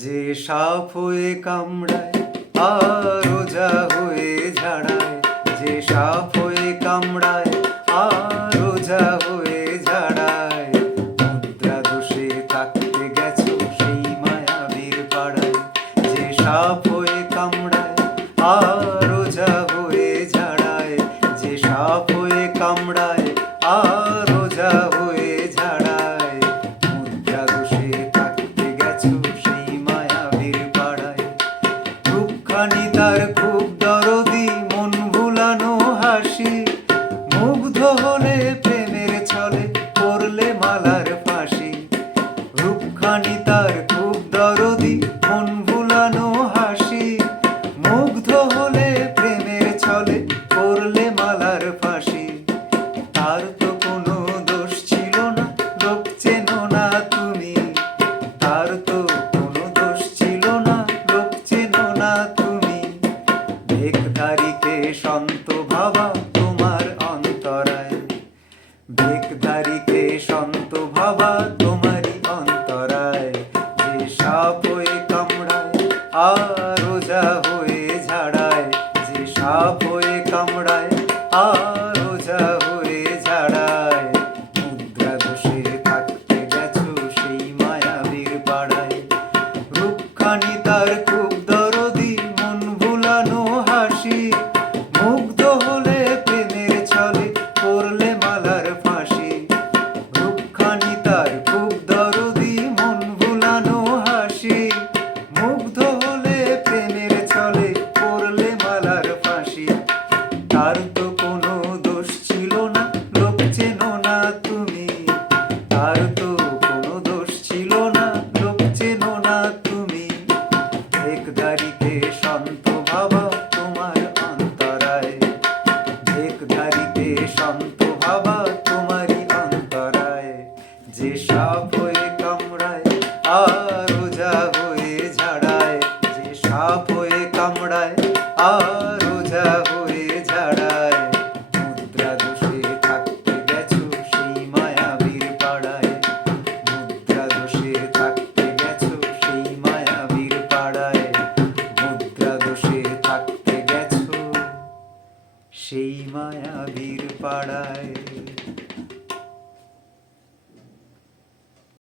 যে সাপ হয়ে কামড়ায়, আর রোজা হয়ে ঝাড়ায়। যে সাপ হয়ে কামড়ায়, আর রোজা হয়ে ঝাড়ায়। মুদ্রা দোষে থাকতে গেছো সেই মায়াবীর পাড়ায়। যে সাপ হয়ে কামড়ায়, আর সন্ত ভাবা তোমার অন্তরায়। বেগধারীকে সন্ত ভাবা তোমারই অন্তরায়। যে সাপ হয়ে কামড়ায়, আর রোজা হয়ে ঝাড়ায়। যে সাপ হয়ে কামড়ায়, আর রোজা হয়ে ঝাড়ায়। মুদ্রা দোষে থাকতে গেছো সেই মায়াবীর পাড়ায়। রূপখানি তার তার খুব দরদি, মন ভুলানো হাসি। মুগ্ধ হলে প্রেমের ছলে করলে মালার ফাঁসি। তার তো কোনো দোষ ছিল না, লোক চেনো না তুমি। তার তো কোনো দোষ ছিল না, লোক চেনো না তুমি। একদারিকে সন্ত কামড়ায় আর রোজা হয়ে ঝাড়ায়। মুদ্রা দোষে থাকতে গেছো সেই মায়াবীর পাড়ায়। মুদ্রা দোষে থাকতে গেছো সেই মায়াবীর পাড়ায়। মুদ্রা দোষে থাকতে গেছো সেই মায়াবীর পাড়ায়।